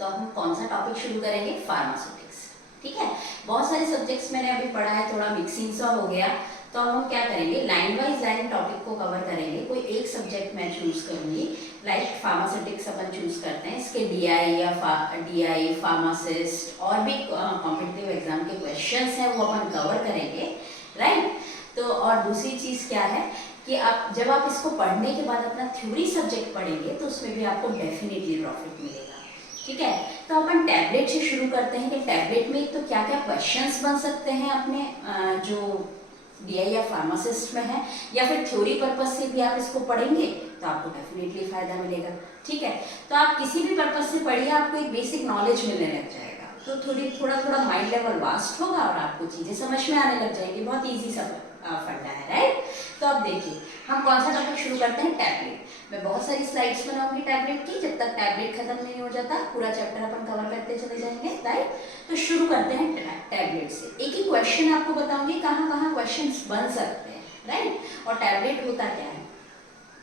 तो हम कौन सा टॉपिक शुरू करेंगे? फार्मास्यूटिक्स। ठीक है, बहुत सारे सब्जेक्ट्स मैंने अभी पढ़ा है, थोड़ा मिक्सिंग सा हो गया, तो अब हम क्या करेंगे, लाइन वाइज लाइन टॉपिक को कवर करेंगे। कोई एक सब्जेक्ट मैं चूज करूंगी, लाइक फार्मास्यूटिक्स अपन चूज करते हैं, इसके डीआई या डीआई फार्मासिस्ट और भी कॉम्पिटिटिव एग्जाम के क्वेश्चंस हैं वो अपन कवर करेंगे, राइट। तो और दूसरी चीज क्या है कि आप जब आप इसको पढ़ने के बाद अपना थ्योरी सब्जेक्ट पढ़ेंगे तो उसमें भी आपको डेफिनेटली प्रॉफिट मिलेगा। ठीक है, तो अपन टैबलेट से शुरू करते हैं कि टैबलेट में तो क्या क्या क्वेश्चंस बन सकते हैं अपने जो डीआई या फार्मासिस्ट में है, या फिर थ्योरी पर्पज से भी आप इसको पढ़ेंगे तो आपको डेफिनेटली फायदा मिलेगा। ठीक है, तो आप किसी भी पर्पज से पढ़िए, आपको एक बेसिक नॉलेज मिलने लग जाएगा, तो थोड़ा माइंड लेवल वास्ट होगा और आपको चीजें समझ में आने लग जाएंगी। बहुत ईजी सा फंडा है, राइट। तो अब देखिए हम कौन सा टॉपिक शुरू करते हैं, टैबलेट। मैं बहुत सारी स्लाइड्स बनाऊंगी टैबलेट की, जब तक टैबलेट खत्म नहीं हो जाता पूरा चैप्टर अपन कवर करते चले जाएंगे, राइट। तो शुरू करते हैं टैबलेट से। एक ही क्वेश्चन आपको बताऊंगी कहाँ कहाँ क्वेश्चंस बन सकते हैं, राइट। और टैबलेट होता क्या है,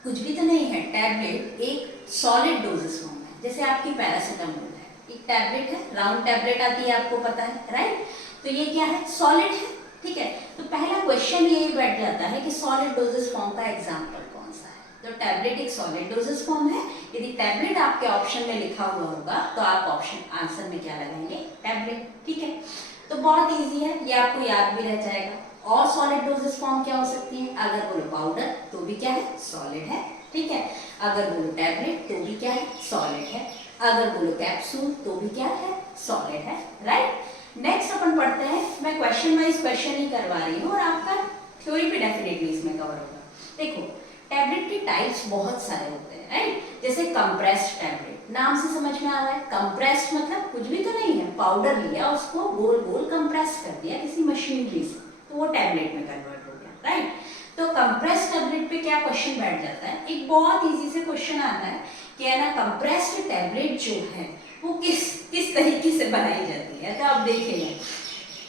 कुछ भी तो नहीं है, टैबलेट एक सॉलिड डोजेस फॉर्म है। जैसे आपकी पैरासिटामोल है, एक टैबलेट है, राउंड टैबलेट आती है, आपको पता है, राइट। तो ये क्या है, सॉलिड है। ठीक है, तो पहला क्वेश्चन ये बैठ जाता है कि सॉलिड डोजेस फॉर्म का एग्जांपल कौन सा है। तो टैबलेट एक सॉलिड डोजेस फॉर्म है। यदि टैबलेट आपके ऑप्शन में लिखा हुआ होगा तो आप ऑप्शन आंसर में क्या लगाएंगे, टैबलेट। ठीक है, तो बहुत इजी है, ये आपको याद भी रह जाएगा। और सॉलिड डोजेस फॉर्म क्या हो सकती है, अगर बोलो पाउडर तो भी क्या है, सॉलिड है। ठीक है, अगर बोलो टैबलेट तो भी क्या है, सॉलिड है। अगर बोलो कैप्सूल तो भी क्या है, सॉलिड है, राइट। नेक्स्ट अपन पढ़ते हैं, मैं क्वेश्चन वाइज क्वेश्चन ही करवा रही हूँ और आपका थ्योरी भी डेफिनेटली इसमें कवर होगा। देखो टैबलेट के टाइप्स बहुत सारे होते हैं, राइट। जैसे कंप्रेस्ड टैबलेट, नाम से समझ में आ रहा है, कंप्रेस्ड मतलब कुछ भी तो नहीं है, पाउडर लिया उसको गोल गोल कंप्रेस कर दिया किसी मशीनरी से, तो वो टैबलेट में कन्वर्ट हो गया, राइट। तो कंप्रेस्ड टैबलेट पे क्या क्वेश्चन बैठ जाता है, एक बहुत इजी से क्वेश्चन आता है कि है ना, कंप्रेस्ड टैबलेट जो है वो किस तरीके से बनाई जाती है। तो आप देखेंगे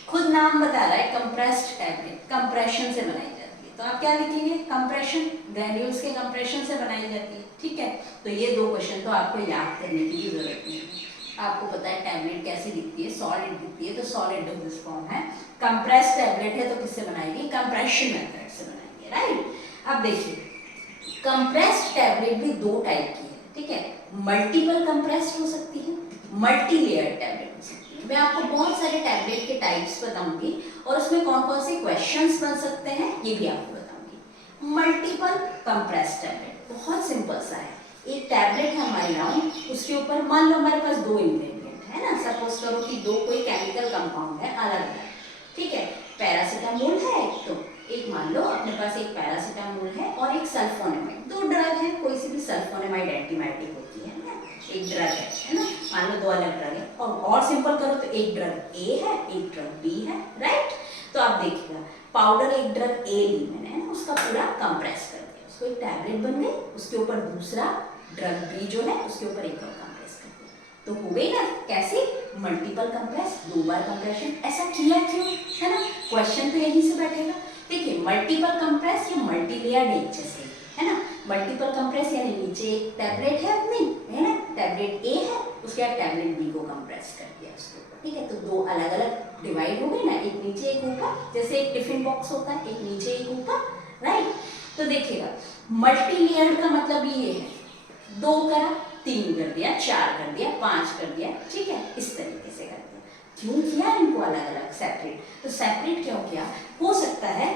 खुद नाम बता रहा है, कंप्रेस्ड टैबलेट कंप्रेशन से बनाई जाती है। तो आप क्या लिखेंगे, कंप्रेशन, ग्रैन्यूल्स के कंप्रेशन से बनाई जाती है। ठीक है, तो ये दो क्वेश्चन तो आपको याद करने की भी जरूरत नहीं है। आपको पता है टैबलेट कैसी दिखती है, सॉलिड दिखती है, तो सॉलिड डोजेस फॉर्म है। कंप्रेस्ड टैबलेट है तो किससे बनाएगी, कंप्रेशन मेथड से बनाएंगे, राइट। अब देखिए कंप्रेस्ड टैबलेट भी दो टाइप की है। ठीक है, मल्टीपल कंप्रेस्ड हो सकती है, मल्टी लेयर टैबलेट हो सकती है। मैं आपको बहुत सारे टैबलेट के टाइप्स बताऊंगी और उसमें कौन कौन से क्वेश्चंस बन सकते हैं ये भी आपको बताऊंगी। मल्टीपल कंप्रेस्ड टैबलेट बहुत सिंपल सा है, एक टैबलेट है हमारी राउंड, उसके ऊपर मान लो हमारे पास दो इंग्रेडिएंट है ना, सपोज करो कि दो कोई केमिकल कंपाउंड है अलग अलग। ठीक है, पैरासिटामोल है एक मान लो अपने पास एक पैरासिटामोल है और एक सल्फोनेमाइड, दो ड्रग है, कोई सी भी सल्फोनेमाइड एंटीबायोटिक होती है ना, एक ड्रग है ना, मान लो दो अलग ड्रग है। और सिंपल करो तो एक ड्रग ए है, एक ड्रग बी है, राइट। तो आप देखिएगा पाउडर एक ड्रग ए ली मैंने है ना, उसका पूरा कंप्रेस कर दिया, उसको एक टैबलेट बन गई, उसके ऊपर दूसरा ड्रग बी जो है उसके ऊपर एक और कंप्रेस कर दिया, तो हो गई ना, कैसे, मल्टीपल कंप्रेस, दो बार कंप्रेशन। ऐसा किया क्यों, है ना, क्वेश्चन तो यहीं से बैठेगा। देखिए मल्टीपल कंप्रेस या मल्टी लेयर्ड एक जैसे है ना, मल्टीपल कंप्रेस यानी नीचे एक टैबलेट है अपनी है ना, टैबलेट ए है, उसके बाद टैबलेट बी को कंप्रेस कर दिया उसके ऊपर। ठीक है, तो दो अलग अलग डिवाइड हो गए ना, एक नीचे एक ऊपर, जैसे एक टिफिन बॉक्स होता है, एक नीचे एक ऊपर, राइट। तो देखिएगा मल्टी लेयर्ड का मतलब ये है, दो करा, तीन कर दिया, चार कर दिया, पांच कर दिया, ठीक है, इस तरीके से कर दिया। क्यों किया इनको अलग अलग सेपरेट, तो सेपरेट क्यों किया, हो सकता है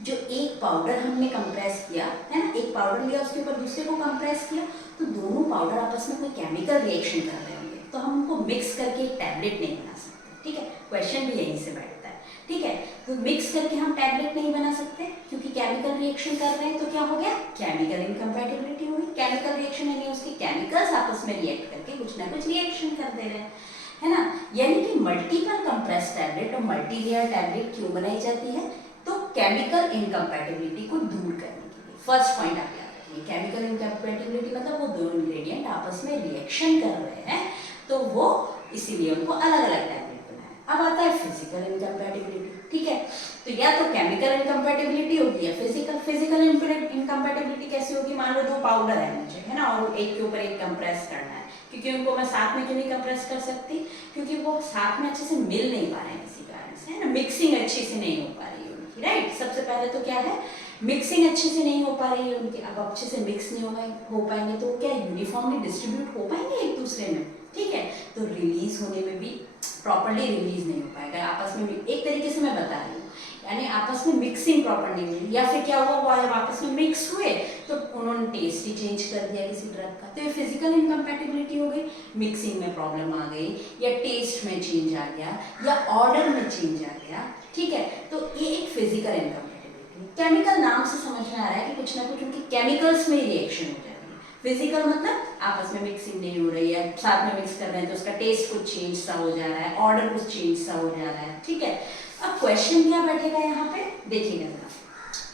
जो एक पाउडर हमने कंप्रेस किया है ना, एक पाउडर लिया उसके ऊपर दूसरे को कंप्रेस किया, तो दोनों पाउडर आपस में कोई केमिकल रिएक्शन कर रहे होंगे, तो हम उनको मिक्स करके एक टैबलेट नहीं बना सकते। ठीक है, क्वेश्चन भी यहीं से बैठता है। ठीक है, तो मिक्स करके हम टैबलेट नहीं बना सकते क्योंकि केमिकल रिएक्शन कर रहे हैं, तो क्या हो गया, केमिकल इनकम्पैटिबिलिटी हो गई। केमिकल रिएक्शन यानी उसके केमिकल्स आपस में रिएक्ट करके कुछ ना कुछ रिएक्शन कर दे रहे हैं, है ना। यानी कि मल्टीपल कंप्रेस टैबलेट और मल्टी लेयर टैबलेट क्यों बनाई जाती है, तो केमिकल इनकम्पैटिबिलिटी को दूर करने के लिए। फर्स्ट पॉइंट आप याद रखिए, केमिकल इनकम्पैटिबिलिटी मतलब वो दो इंग्रेडिएंट आपस में रिएक्शन कर रहे हैं, तो वो इसीलिए उनको अलग अलग टैबलेट बनाया। अब आता है फिजिकल इनकम्पैटिबिलिटी। ठीक है, तो या तो केमिकल इनकम्पैटिबिलिटी होगी या फिजिकल इनकम्पैटिबिलिटी कैसी होगी, मान लो दो पाउडर है मुझे है ना, और एक के ऊपर एक कंप्रेस करना है, क्योंकि उनको मैं साथ में क्यों नहीं कंप्रेस कर सकती, क्योंकि वो साथ में अच्छे से मिल नहीं पा रहे हैं किसी कारण से, है ना, मिक्सिंग अच्छे से नहीं हो पा रही है उनकी, राइट। सबसे पहले तो क्या है, मिक्सिंग अच्छे से नहीं हो पा रही है उनकी। अब अच्छे से मिक्स नहीं हो पाएंगे तो क्या यूनिफॉर्मली डिस्ट्रीब्यूट हो पाएंगे एक दूसरे में, ठीक है। तो रिलीज होने में भी प्रॉपर्ली रिलीज नहीं हो पाएगा, आपस में एक तरीके से मैं बता रही हूँ, यानी आपस में मिक्सिंग प्रॉपर नहीं हुई, या फिर क्या हुआ जब आपस में मिक्स हुए तो उन्होंने टेस्ट ही चेंज कर दिया किसी ड्रग का, तो ये फिजिकल इनकम्पैटिबिलिटी हो गई, मिक्सिंग में प्रॉब्लम आ गई, या टेस्ट में चेंज आ गया, या ऑर्डर में चेंज आ गया, ठीक है। तो ये एक फिजिकल इनकम्पैटिबिलिटी। केमिकल नाम से समझ में आ रहा है कि कुछ ना कुछ उनके केमिकल्स में रिएक्शन हो जाएगी। फिजिकल मतलब आपस में मिक्सिंग नहीं हो रही है, साथ में मिक्स कर रहे हैं तो उसका टेस्ट कुछ चेंज सा हो जा रहा है, ऑर्डर कुछ चेंज सा हो जा रहा है, ठीक है। अब क्वेश्चन क्या बैठेगा यहाँ पे, देखिएगा जरा,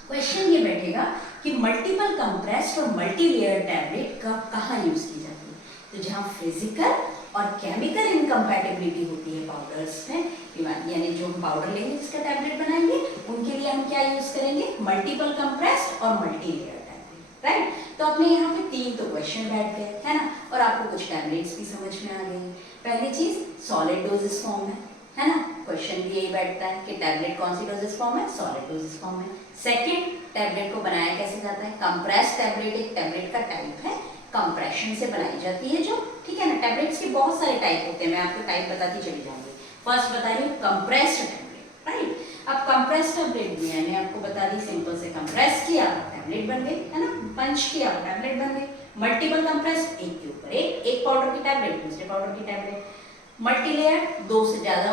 क्वेश्चन ये बैठेगा कि मल्टीपल कंप्रेस्ड और मल्टी लेयर टैबलेट कहाँ यूज की जाती है। तो जहाँ फिजिकल और केमिकल इनकम्पैटिबिलिटी होती है पाउडर्स में, यानी जो हम पाउडर लेंगे जिसका टैबलेट बनाएंगे उनके लिए हम क्या यूज करेंगे, मल्टीपल कंप्रेस्ड और मल्टी लेयर टैबलेट, राइट। तो अपने यहाँ पे 3 तो क्वेश्चन बैठ गए, है ना, और आपको कुछ टैबलेट्स भी समझ में आ गई। पहली चीज सॉलिड डोजेस फॉर्म है ना, क्वेश्चन भी यही बैठता है कि टैबलेट कौन सी डोजेस फॉर्म है, सॉलिड डोजेस फॉर्म है। सेकंड, टैबलेट को बनाया कैसे जाता है, कंप्रेस टैबलेट एक टैबलेट का टाइप है, कंप्रेशन से बनाई जाती है जो, ठीक है ना। टैबलेट्स के बहुत सारे टाइप होते हैं, मैं आपको टाइप बताती चली जाऊंगी। फर्स्ट बता रही हूँ कंप्रेस्ड टैबलेट, राइट। अब कंप्रेस्ड टैबलेट भी मैंने आपको बता दी, सिंपल से कंप्रेस किया टैबलेट बन गई, है ना, पंच किया टैबलेट बन गई। मल्टीपल कंप्रेस, एक के ऊपर एक पाउडर की टैबलेट दूसरे पाउडर की टैबलेट। मल्टी लेयर, 2 से ज्यादा,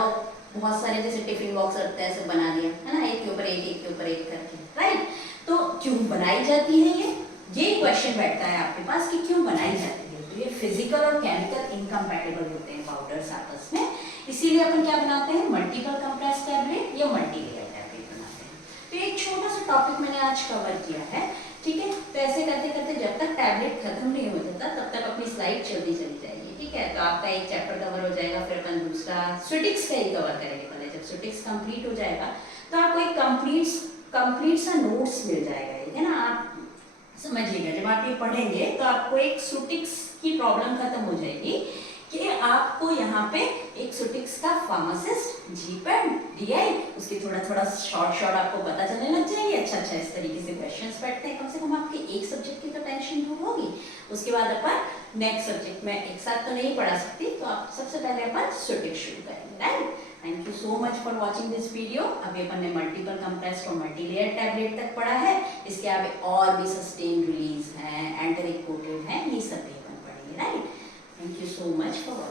बहुत सारे जैसे टिफिन बॉक्स रखते हैं ऐसे बना दिया, है ना, एक के ऊपर एक करके, राइट। तो क्यों बनाई जाती है ये क्वेश्चन बैठता है आपके पास कि क्यों बनाई जाती है। तो ये फिजिकल और केमिकल इनकम्पैटिबल होते हैं पाउडर्स आपस में, इसीलिए अपन क्या बनाते हैं, मल्टीपल कंप्रेस टैबलेट या मल्टी लेयर टैबलेट बनाते हैं। तो एक छोटा सा टॉपिक मैंने आज कवर किया है, ठीक है। तो ऐसे करते करते जब तक टैबलेट खत्म नहीं हो जाता तब तक अपनी स्लाइड चलती चली जाएगी, ठीक है। तो आपका एक चैप्टर कवर हो जाएगा, फिर अपन दूसरा स्टैटिक्स का ही कवर करेंगे पहले। जब स्टैटिक्स कंप्लीट हो जाएगा तो आपको एक कंप्लीट सा नोट्स मिल जाएगा, है ना। आप समझिएगा, जब आप ये पढ़ेंगे तो आपको एक स्टैटिक्स की प्रॉब्लम खत्म हो जाएगी कि आपको यहाँ पे एक स्टैटिक्स का फार्मासिस्ट, जीपैड, डीआई, उसके थोड़ा थोड़ा शॉर्ट आपको पता चलने लग जाएगी। अच्छा इस तरीके से क्वेश्चंस बैठते हैं, कम से कम आपके एक सब्जेक्ट की तो टेंशन दूर होगी। उसके बाद अपन नेक्स्ट सब्जेक्ट में एक साथ तो नहीं पढ़ा सकती, तो आप सबसे पहले अपन स्टैटिक्स शुरू करेंगे, right. Thank you so much for watching this video. अभी अपन ने मल्टीपल कंप्रेस्ड और मल्टी लेयर टैबलेट तक पढ़ा है, इसके आगे और भी सस्टेन रिलीज है, एंटरिक कोटेड है, ये सब भी अपन पढ़ेंगे, right. Thank you so much for watching.